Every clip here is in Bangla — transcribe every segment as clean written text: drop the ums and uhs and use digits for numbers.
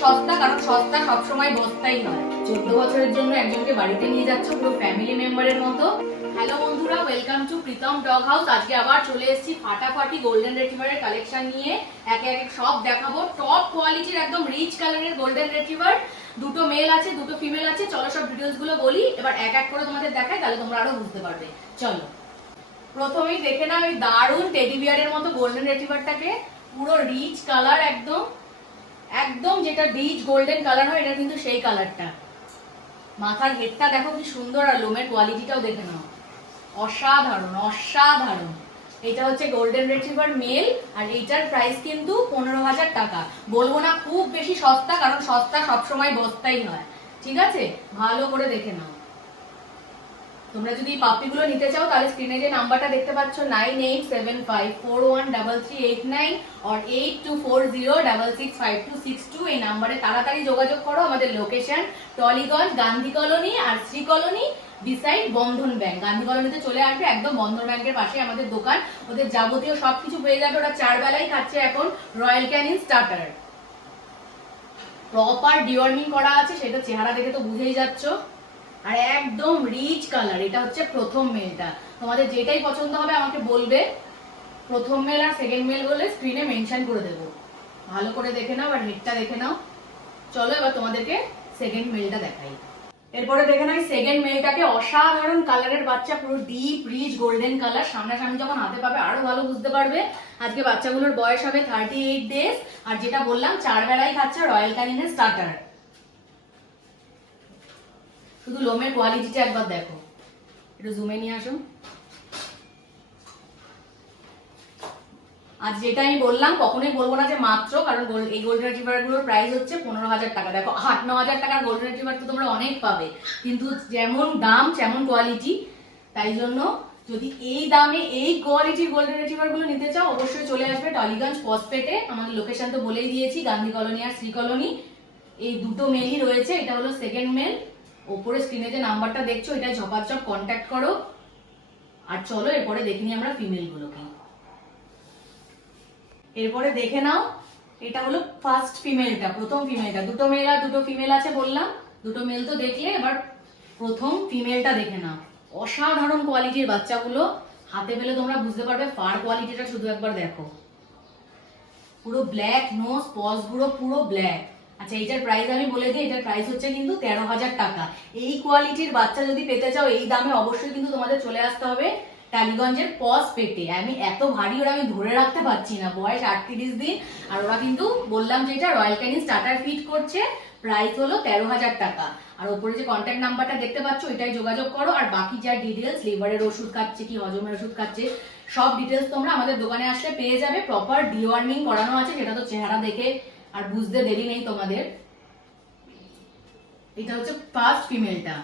সস্তা, কারণ সস্তা সবসময় বস্তাই হয়। 14 বছরের জন্য একজনকে বাড়িতে নিয়ে যাচ্ছ পুরো ফ্যামিলি মেম্বারের মতো। হ্যালো বন্ধুরা, welcome to Pritam dog house. আজকে আবার চলে এসেছি ফাটাফাটি গোল্ডেন রিট্রিভারের কালেকশন নিয়ে। একে একে সব দেখাবো। টপ কোয়ালিটির একদম রিচ কালারের গোল্ডেন রিট্রিভার। দুটো মেল আছে, দুটো ফিমেল আছে। চলো সব ডিটেলস গুলো বলি, এবার এক এক করে তোমাদের দেখাই, তাহলে তোমরা আরো বুঝতে পারবে। চলো প্রথমেই দেখে নাও এই দারুন টেডি বিয়ারের মতো গোল্ডেন রিট্রিভারটাকে। পুরো রিচ কালার, একদম একদম যেটা রিচ গোল্ডেন কালার হয়, এটা কিন্তু সেই কালারটা। মাথার হেডটা দেখো কি সুন্দর, আর লোমের কোয়ালিটিটাও দেখে নাও, অসাধারণ অসাধারণ। এটা হচ্ছে গোল্ডেন রিট্রিভার মেল, আর এইটার প্রাইস কিন্তু 15,000 টাকা। বলবো না খুব বেশি সস্তা, কারণ সস্তা সবসময় বস্তাই হয়। ঠিক আছে, ভালো করে দেখে নাও। তোমরা যদি পাপ্পিগুলো নিতে চাও তাহলে স্ক্রিনে যে নাম্বারটা দেখতে পাচ্ছ 9875413389 আর 8240665262, এই নাম্বারে তাড়াতাড়ি যোগাযোগ করো। আমাদের লোকেশন টলিগঞ্জ, গান্ধী কলোনি আর শ্রী কলোনি বিসাইড বন্ধন ব্যাংক। গান্ধী কলোনিতে চলে আসবে, একদম বন্ধন ব্যাংকের পাশে আমাদের দোকান। ওদের যাবতীয় সবকিছু পেয়ে যাবে। ওরা 4 বেলাই খাচ্ছে এখন royal Canin starter. Proper deworming করা আছে, সেটা চেহারা দেখে তো বুঝেই যাচ্ছ। আর একদম রিচ কালার। এটা হচ্ছে প্রথম মেলটা। তোমাদের যেটাই পছন্দ হবে আমাকে বলবে। প্রথম মেল আর সেকেন্ড মেল বলে স্ক্রিনে মেনশন করে দেবো। ভালো করে দেখে নাও আর হেডটা দেখে নাও। চলো এবার তোমাদেরকে সেকেন্ড মেলটা দেখাই। এরপরে দেখে নাও সেকেন্ড মেলটাকে। অসাধারণ কালারের বাচ্চা, পুরো ডিপ রিচ গোল্ডেন কালার। সামনাসামনি যখন হাতে পাবে আরো ভালো বুঝতে পারবে। আজকে বাচ্চাগুলোর বয়স হবে 38 ডেজ। আর যেটা বললাম 4 বেলায় খাচ্ছে রয়্যাল ক্যানিনের স্টার্টার। শুধু লোমের কোয়ালিটিটা একবার দেখো। একটু জুমে নিয়ে আসো। আজ যেটা আমি বললাম কখনোই বলবো না যে মাত্র, কারণ এই গোল্ডেন রিট্রিভার গুলোর প্রাইস হচ্ছে 15,000 টাকা। দেখো 8-9 হাজার টাকার গোল্ডেন রিট্রিভার তো তোমরা অনেক পাবে, কিন্তু যেমন দাম তেমন কোয়ালিটি। তাই জন্য যদি এই দামে এই কোয়ালিটির গোল্ডেন রিট্রিভার গুলো নিতে চাও, অবশ্যই চলে আসবে টলিগঞ্জ পসপেটে। আমাদের লোকেশন তো বলেই দিয়েছি, গান্ধী কলোনি আর শ্রী কলোনি। এই দুটো মেলই রয়েছে। এটা হলো সেকেন্ড মেল। ওপরে স্ক্রিনে যে নাম্বারটা দেখছো এটা ঝপাঝপ কন্ট্যাক্ট করো। আর চলো এরপরে দেখে নিই আমরা ফিমেল গুলোকে। এরপরে দেখে নাও, এটা হলো ফার্স্ট ফিমেলটা, প্রথম ফিমেলটা। দুটো মেল আর দুটো ফিমেল আছে বললাম। দুটো মেল তো দেখলে, এবার প্রথম ফিমেলটা দেখে নাও। অসাধারণ কোয়ালিটির বাচ্চাগুলো। হাতে পেলে তোমরা বুঝতে পারবে। ফার কোয়ালিটিটা শুধু একবার দেখো। পুরো ব্ল্যাক নোজ, পজ গুলো পুরো ব্ল্যাক। আচ্ছা, এইটার প্রাইস আমি বলে দিই। এটার প্রাইস হচ্ছে কিন্তু 13,000 টাকা। এই কোয়ালিটির বাচ্চা যদি পেতে চাও এই দামে, অবশ্যই কিন্তু তোমাদের চলে আসতে হবে টালিগঞ্জের পজ পেটে। আমি এত ভারী ওরা আমি ধরে রাখতে পারছি না। বয়স 38 দিন। আর ওরা কিন্তু বললাম যে এটা রয়্যাল ক্যানিন স্টার্টার ফিট করছে। প্রাইস হলো 13,000 টাকা। আর ওপরে যে কন্ট্যাক্ট নাম্বারটা দেখতে পাচ্ছ এটাই যোগাযোগ করো। আর বাকি যা ডিটেলস, লিভারের ওষুধ খাচ্ছে কি হজমের ওষুধ খাচ্ছে, সব ডিটেলস তোমরা আমাদের দোকানে আসলে পেয়ে যাবে। প্রপার ডিওয়ার্মিং করানো আছে, সেটা তো চেহারা দেখে আর বুঝতে দেরি নেই তোমাদের। এটা হচ্ছে ফার্স্ট ফিমেলটা।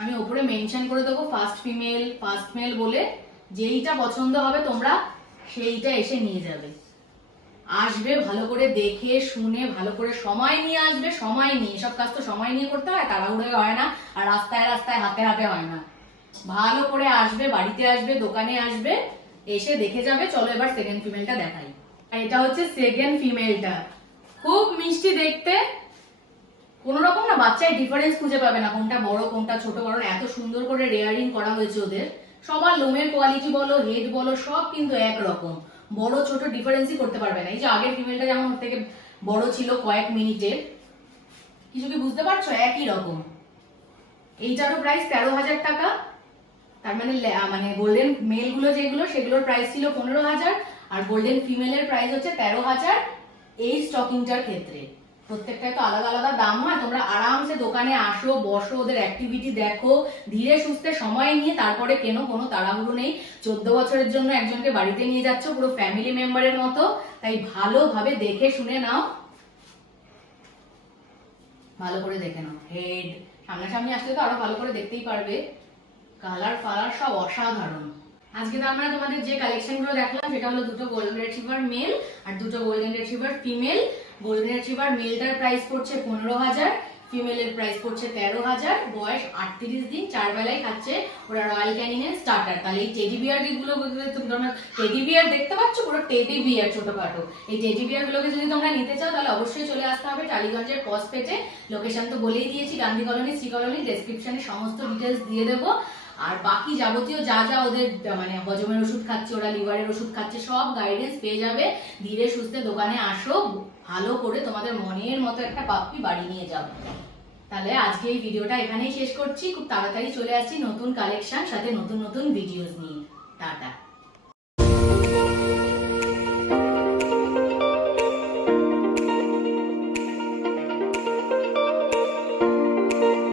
আমি ওপরে মেনশন করে দেবো ফার্স্ট ফিমেল, ফার্স্ট মেল বলে। যেইটা পছন্দ হবে তোমরা সেইটা এসে নিয়ে যাবে। আসবে ভালো করে দেখে শুনে, ভালো করে সময় নিয়ে আসবে। সময় নিয়ে, সব কাজ তো সময় নিয়ে করতে হয়, তাড়াহুড়োয় হয় না। আর রাস্তায় রাস্তায় হাতে হাতে হয় না। ভালো করে আসবে, বাড়িতে আসবে, দোকানে আসবে, এসে দেখে যাবে। চলো এবার সেকেন্ড ফিমেলটা দেখাই। এটা হচ্ছে সেকেন্ড ফিমেলটা। খুব মিষ্টি দেখতে। কোন রকম না বাচ্চায় ডিফারেন্স খুঁজে পাবে না কোনটা বড় কোনটা ছোট, কারণ এত সুন্দর করে রেয়ারিং করা হয়েছে ওদের। সবার লোমের কোয়ালিটি বলো, হেড বলো, সব কিন্তু একরকম। বড় ছোট ডিফারেন্সই করতে পারবে না। এই যে আগের ফিমেলটা যেমন ওর থেকে বড় ছিল কয়েক মিনিটের, কিছু কি বুঝতে পারছো? একই রকম। এইটারও প্রাইস 13,000 টাকা। তার মানে মানে গোল্ডেন মেল গুলো যেগুলো, সেগুলোর প্রাইস ছিল 15,000, আর গোল্ডেন ফিমেলের প্রাইস হচ্ছে 13,000। এই স্টকিংটার ক্ষেত্রে প্রত্যেকটাই তো আলাদা আলাদা দাম হয়। তোমরা আরামসে দোকানে আসো, বসো, ওদের অ্যাক্টিভিটি দেখো, ধীরে সুস্থে সময় নিয়ে তারপরে কেনো। কোনো তাড়াহুড়ো নেই। 14 বছরের জন্য একজনকে বাড়িতে নিয়ে যাচ্ছ পুরো ফ্যামিলি মেম্বারের মতো। তাই ভালোভাবে দেখে শুনে নাও। ভালো করে দেখে নাও। হেড সামনাসামনি আসলে তো আরো ভালো করে দেখতেই পারবে। কালার ফালার সব অসাধারণ। আজকে তো আমরা তোমাদের যে কালেকশন গুলো দেখলাম সেটা হলো দুটো গোল্ডেন রিট্রিভার মেল আর দুটো golden retriever female. Golden retriever মেলটার প্রাইস পড়ছে 15,000, ফিমেলের প্রাইস পড়ছে 13,000, বয়স 38 দিন, 4 বেলায় খাচ্ছে ওরা রয়্যাল ক্যানিনের স্টার্টার। তাহলে এই টেডি বিয়ার গুলো তোমরা টেডি বিয়ার দেখতে পাচ্ছ, পুরো টেডি বিয়ার ছোটখাটো। এই টেডি বিয়ার গুলোকে যদি তোমরা নিতে চাও তাহলে অবশ্যই চলে আসতে হবে টালিগঞ্জের পসপেটে। লোকেশন তো বলেই দিয়েছি, গান্ধী কলোনি, শ্রী কলোনি, ডেসক্রিপশনে সমস্ত ডিটেলস দিয়ে দেবো। আর বাকি যাবতীয় যা যা ওদের মানে হজমের ওষুধ খাচ্ছে, ওরা লিভারের ওষুধ খাচ্ছে, সব গাইডেন্স পেয়ে যাবে। ধীরে সুস্থে দোকানে আসো, ভালো করে তোমাদের মনের মতো একটা পাপ্পি বাড়ি নিয়ে যাও। তাহলে আজকে এই ভিডিওটা এখানেই শেষ করছি। খুব তাড়াতাড়ি চলে আসছি নতুন কালেকশন সাথে নতুন নতুন ভিডিওস নিয়ে। টাটা।